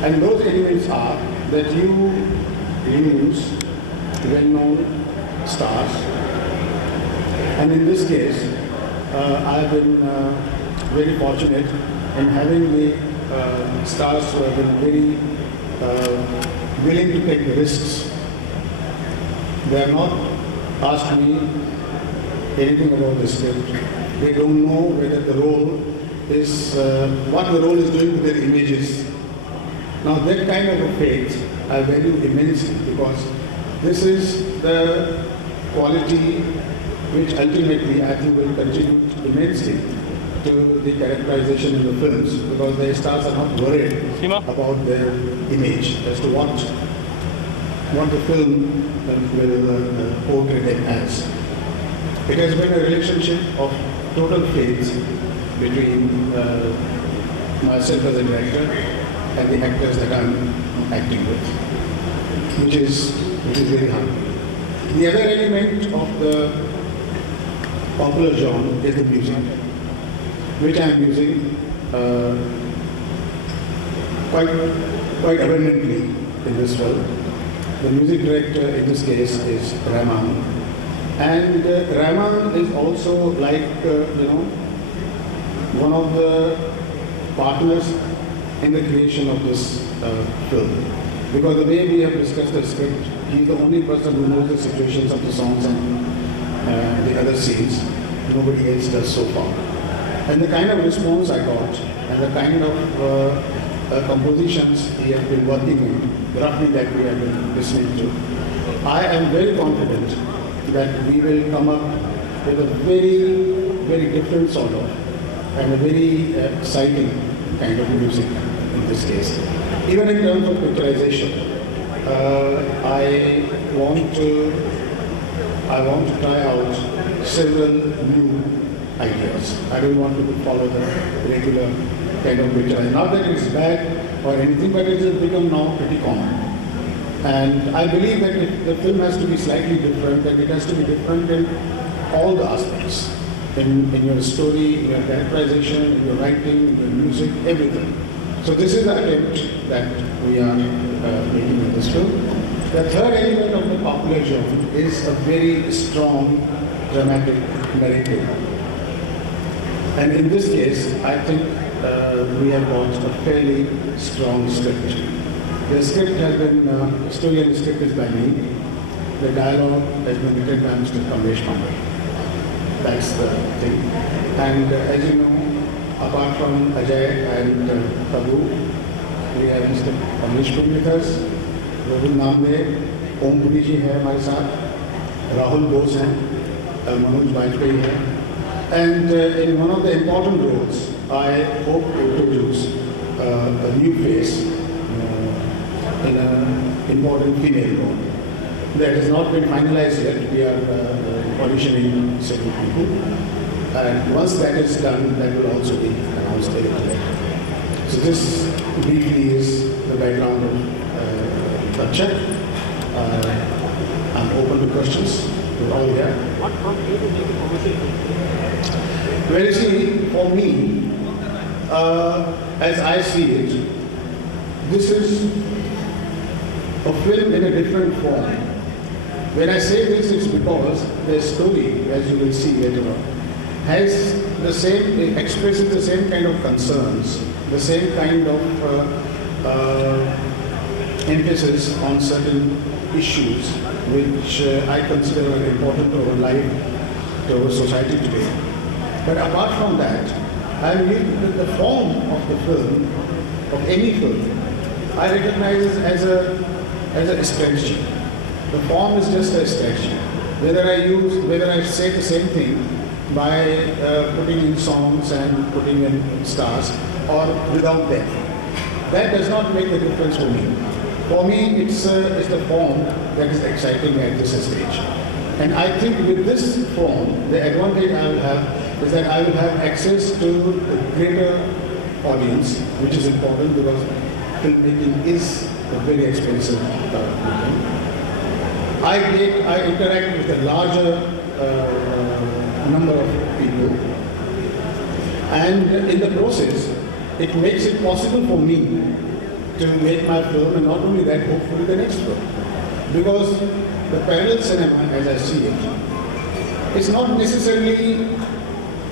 And those elements are that you use well-known stars. And in this case, I've been very fortunate in having the stars who have been very willing to take risks. They have not asked me anything about the script. They don't know whether the role is, what the role is doing to their images. Now that kind of a faith I value immensely, because this is the quality which ultimately I think will contribute immensely to the characterization in the films, because the stars are not worried about their image as to what the film will portray them as. It has been a relationship of total faith between myself as a director and the actors that I'm acting with, which is very hard. The other element of the popular genre is the music, which I'm using quite abundantly in this film. The music director in this case is Rehman, and Rehman is also like one of the partners in the creation of this film, because the way we have discussed the script, he's the only person who knows the situations of the songs and the other scenes. Nobody else does so far. And the kind of response I got, and the kind of compositions he has been working on, roughly that we have been listening to, I am very confident that we will come up with a very, very different sort of, and a very exciting kind of music in this case. Even in terms of picturization, I want to try out several new ideas. I don't want to follow the regular kind of picturization. Not that it's bad or anything, but it has become now pretty common. And I believe that if the film has to be slightly different, that it has to be different in all the aspects. In your story, in your characterization, in your writing, in your music, everything. So this is the attempt that we are making in this film. The third element of the popular genre is a very strong dramatic narrative. And in this case, I think we have got a fairly strong script. The script has been, story and the script is by me. The dialogue has been written by Mr. Kamlesh Pandey. That's the thing. And as you know, apart from Ajay and Tabu, we have Mr. Kamlesh Pandey with us, Govind Nihalani, Om Puri ji hai hamare saath, Rahul Bose hai, WildFilmsIndia hai. And in one of the important roles, I hope to introduce a new face in an important female role. That has not been finalized yet. We are auditioning several people. And once that is done, that will also be announced later. So this briefly is the background of Thakshak. I'm open to questions. We're all here. What prompted you to make a commercial film? Well, you see, for me, as I see it, this is a film in a different form. When I say this, it's because the story, as you will see later on, has the same, it expresses the same kind of concerns, the same kind of emphasis on certain issues which I consider are important to our life, to our society today. But apart from that, I believe the form of the film, of any film, I recognize as a strategy. The form is just a strategy. Whether I say the same thing by putting in songs and putting in stars, or without them, that does not make a difference for me. For me, it's the form that is exciting at this stage. And I think with this form, the advantage I will have is that I will have access to a greater audience, which is important because filmmaking is a very expensive medium. I interact with a larger number of people, and in the process, it makes it possible for me to make my film, and not only that, hopefully the next film. Because the parallel cinema, as I see it, is not necessarily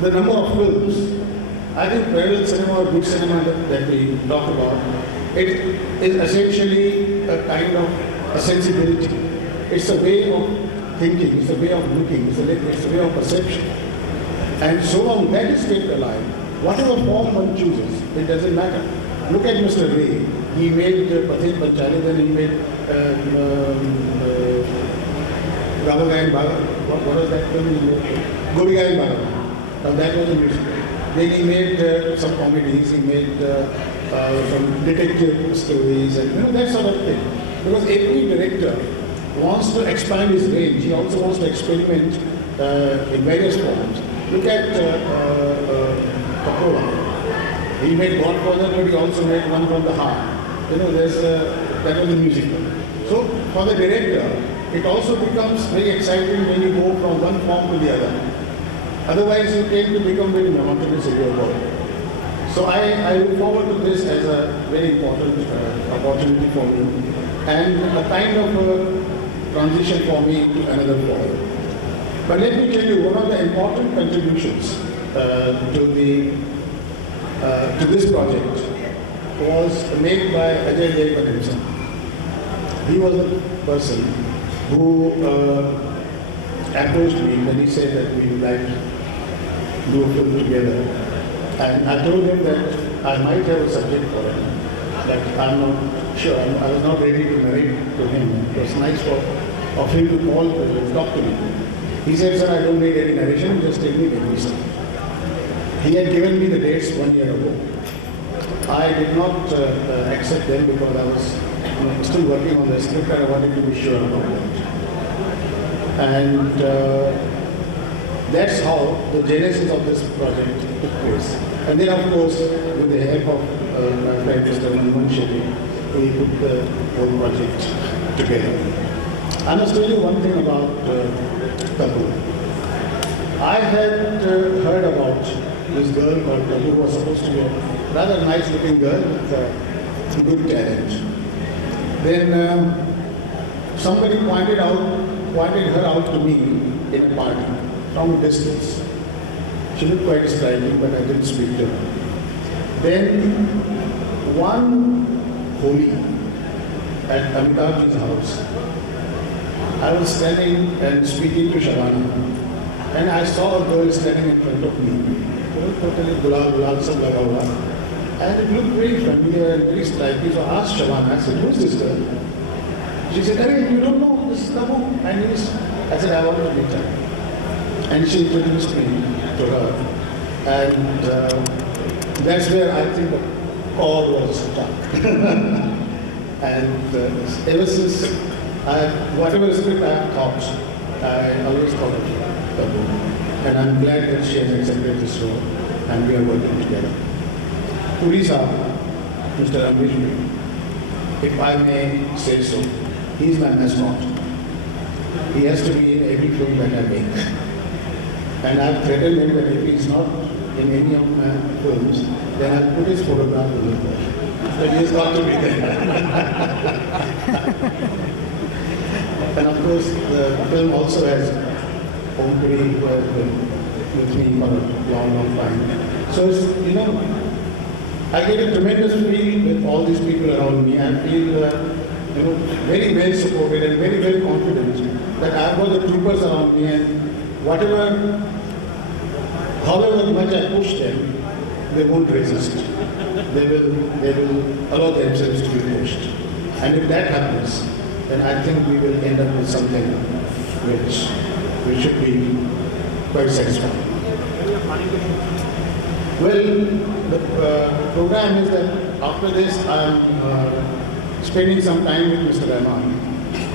the number of films. I think parallel cinema or good cinema that we talk about, it is essentially a kind of a sensibility. It's a way of thinking, it's a way of looking, it's a way of perception. And so long that is kept alive, whatever form one chooses, it doesn't matter. Look at Mr. Ray. He made Pathet Panchali, then he made Ramagai Bhaga. What was that film he made? Govind Nihalani. Now that was a musical. Then he made some comedies, he made some detective stories, and that sort of thing. Because every director wants to expand his range. He also wants to experiment in various forms. Look at Kapoor. He made Godfather, but he also made One from the Heart. That was a musical. So for the director, it also becomes very exciting when you go from one form to the other. Otherwise, you tend to become very monotonous in your work. So I look forward to this as a very important opportunity for me, and a kind of a transition for me to another form. But let me tell you, one of the important contributions to this project was made by Ajay Devgn himself. He was the person who approached me when he said that we would like to do a film together. And I told him that I might have a subject for him, but I'm not sure. I was not ready to narrate to him. It was nice of him to call and talk to me. He said, "Sir, I don't need any narration, just tell me when we start." He had given me the dates 1 year ago. I did not accept them because I was still working on the script and I wanted to be sure about it. And that's how the genesis of this project took place. And then, of course, with the help of my friend Mr. Manmohan Shetty, we put the whole project together. I must tell you one thing about Tabu. I had heard about this girl called Tabu, who was supposed to be a rather nice-looking girl with good talent. Then somebody pointed her out to me in a party from a distance. She looked quite striking, but I didn't speak to her. Then one Holi at Amitabh's house, I was standing and speaking to Shabana, and I saw a girl standing in front of me. Totally gulal sab laga hua. And it looked very familiar and very striking. So I asked Shabana, I said, "Who's this girl?" She said, "Hey, you don't know, this is Tabu." And I said, "I want to meet her." And she introduced me to her. And that's where I think the core was stuck. And ever since, whatever script I have thought, I always thought of Tabu. And I'm glad that she has accepted this role and we are working together. Puri Saab, Mr. Amrish, if I may say so, he is my mascot. He has to be in every film that I make. And I've threatened him that if he's not in any of my films, then I'll put his photograph in the film. But he's got to be there. And of course, the film also has Om Puri, who has been with me for a long, long time. So it's, I get a tremendous feel with all these people around me. I feel, very well supported and very, very confident that I've got the troopers around me, and however much I push them, they won't resist. They will allow themselves to be pushed. And if that happens, then I think we will end up with something which should be quite satisfying. Well, the program is that after this I'm spending some time with Mr. Rehman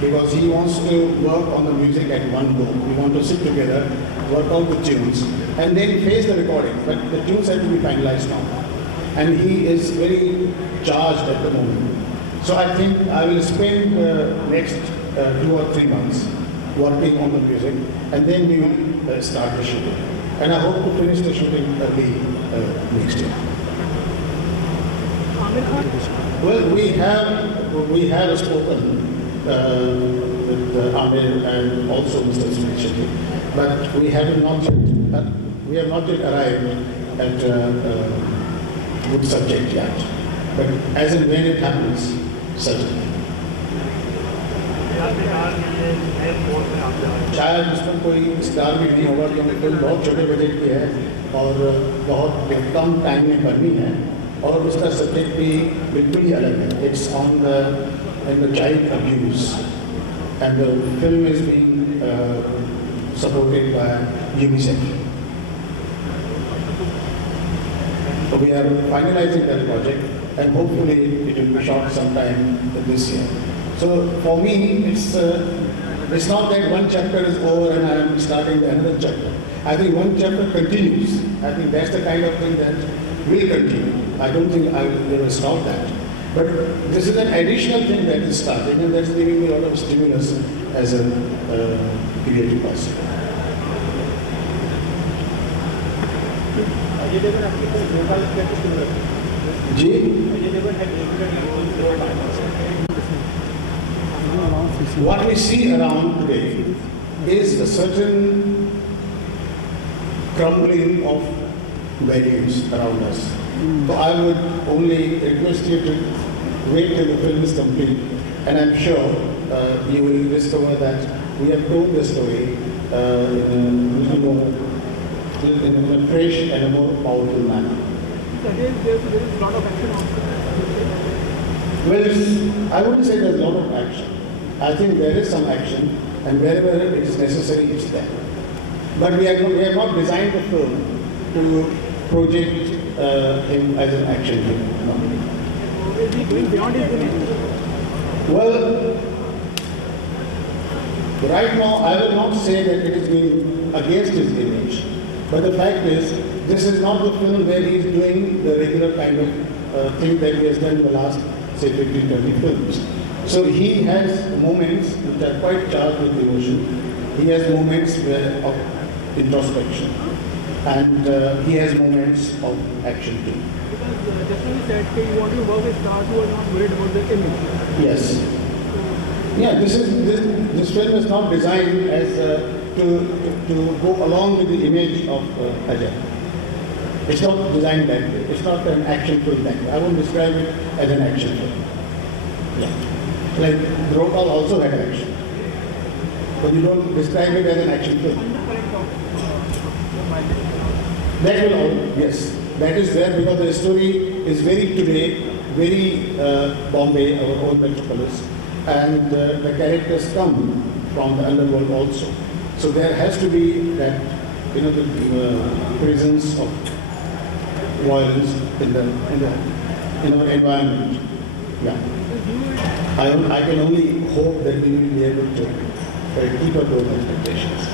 because he wants to work on the music at one go. We want to sit together, work out the tunes, and then face the recording. But the tunes have to be finalized now. And he is very charged at the moment. So I think I will spend the next 2 or 3 months working on the music, and then we will start the shooting. And I hope to finish the shooting early next year. Amir Khan? Well, we have spoken with Amir and also Mr. Shetty, but we have not yet arrived at a good subject yet. But as and when it happens, certainly. शायद इसमें कोई star भी नहीं होगा क्योंकि film बहुत छोटे budget की है और बहुत कम टाइम में करनी है और उसका सब्जेक्ट भी बिल्कुल ही अलग है. It's on the child abuse and the film is being supported by UNICEF. So we are finalizing that project and hopefully it will be shot sometime this year. So for me, it's not that one chapter is over and I am starting another chapter. I think one chapter continues. I think that's the kind of thing that will continue. I don't think I will stop that. But this is an additional thing that is starting and that's giving me a lot of stimulus as a creative person. Ajay Devgn आपकी कोई profile कैसे शुरू करते जी Ajay Devgn had regularly what we see around today is a certain crumbling of values around us. So I would only request you to wait till the film is complete, and I'm sure you will discover that we have told the story in a fresh and a more powerful manner. there is a lot of action also. Well, I wouldn't say there's a lot of action. I think there is some action, and wherever it is necessary, it's there. But we have not designed the film to project him as an action film. No. Is he going beyond his image? Well, right now I will not say that it is going against his image, but the fact is, this is not the film where he is doing the regular kind of thing that he has done in the last, say, 15, 20 films. So he has moments which are quite charged with emotion. He has moments of introspection, and he has moments of action too. Because just when you said that you want to work with stars who are not worried about the image. Yes. Yeah, this film is not designed as to go along with the image of Ajay. It's not designed that way. It's not an action film that way. I won't describe it as an action film. Yeah. Like Gopal also had action. But you don't describe it as an action film. That will all, yes. That is there because the story is very today, very Bombay, our own metropolis. And the characters come from the underworld also. So there has to be that, the presence of violence in our environment. Yeah. I can only hope that we will be able to keep up those expectations.